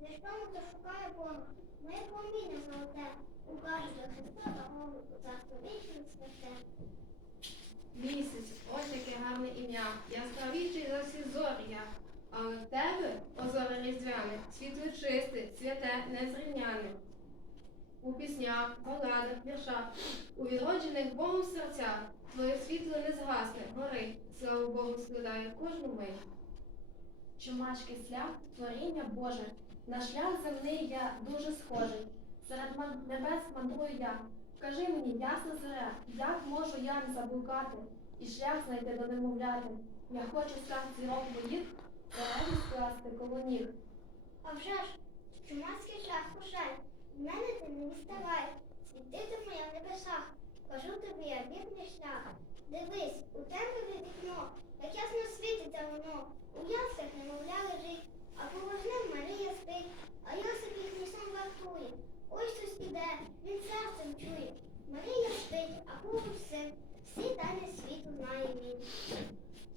Між тому, хто шукає Бога, моє проміння золоте, укаже до Христа та голову, царство вічне святе. Місяць, ось яке гарне ім'я, яскравіший за всі зоря. Але в тебе, озоре різдвяне, світло чисте, святе, незрівняне. У піснях, колядах, віршах, у відроджених Богом серцях, твоє світло не згасне, горить, слава Богу, складає кожну мить. Чумачки шлях творіння Боже, на шлях земний я дуже схожий. Серед небес мандрую я. Кажи мені, ясна зоря, як можу я не заблукати і шлях знайти до немовляти. Я хочу шлях зірок моїх, зореві скласти коло ніг. А вже ж, чумацький шлях пошай, в мене ти не відставай, світитиму я в небесах, кажу тобі я вірний шлях. Дивись, у темряві вікно, як ясно світиться воно, у яслах немовля лежить, а поверх ним Марія спить, а Йосип їхній сон вартує. Ось він серцем чує. Марія спить, а поруч син, всі тайни світу знає він.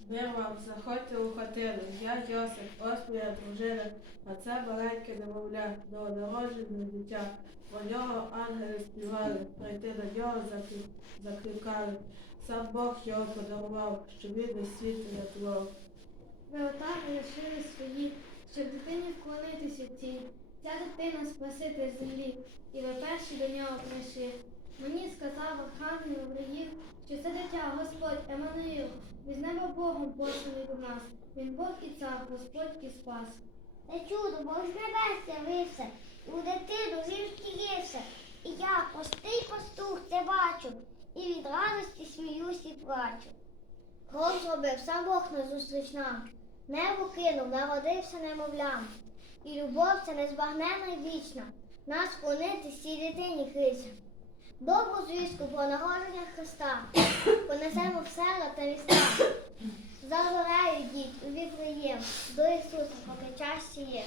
Мир вам, заходьте у хатину. Я Йосип, ось моя дружина, а це маленьке немовля, новонароджене дитя. Про нього ангели співали, прийти до нього закликали. Сам Бог його подарував, щоб він весь світ рятував. Ви отари лишили свої, щоб дитині вклонитися цій. Ця дитина спаситель землі, і ви перші до нього прийшли. Мені сказав Архангел Гавриїл, що це дитя Господь Еммануїл, від неба Богом посланий до нас. Він Бог і цар, Господь і спас. Та чудо, Бог з небес з'явився, у дитину зірки євся. І я, простий пастух, це бачу, і від радості сміюсь і плачу. Кров зробив сам Бог назустріч нам, небо кинув, народився немовлям. І любов це незбагнена і вічна, нас склонити сій дитині Христя. Богу звістку по нагородження Христа понесемо в села та міста. За діть у Віфлеєм, до Ісуса, поки час є.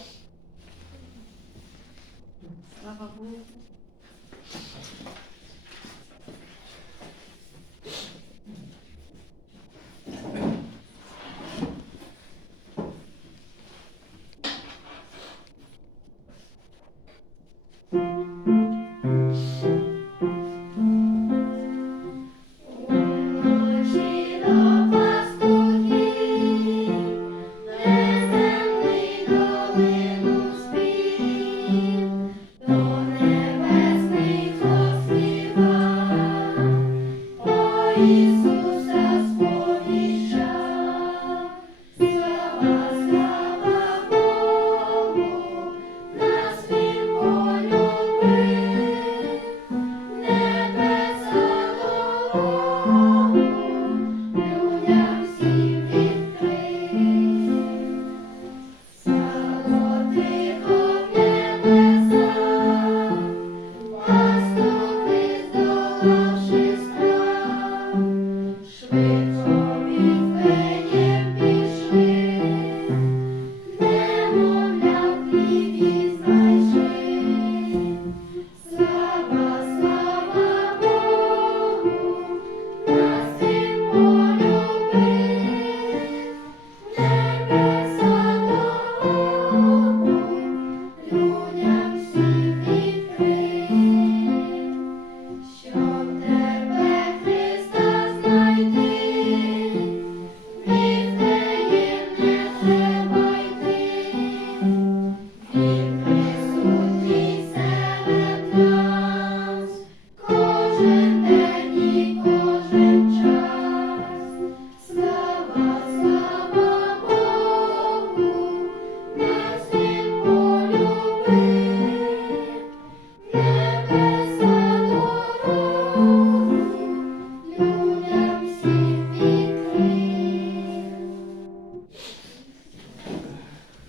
Слава Богу.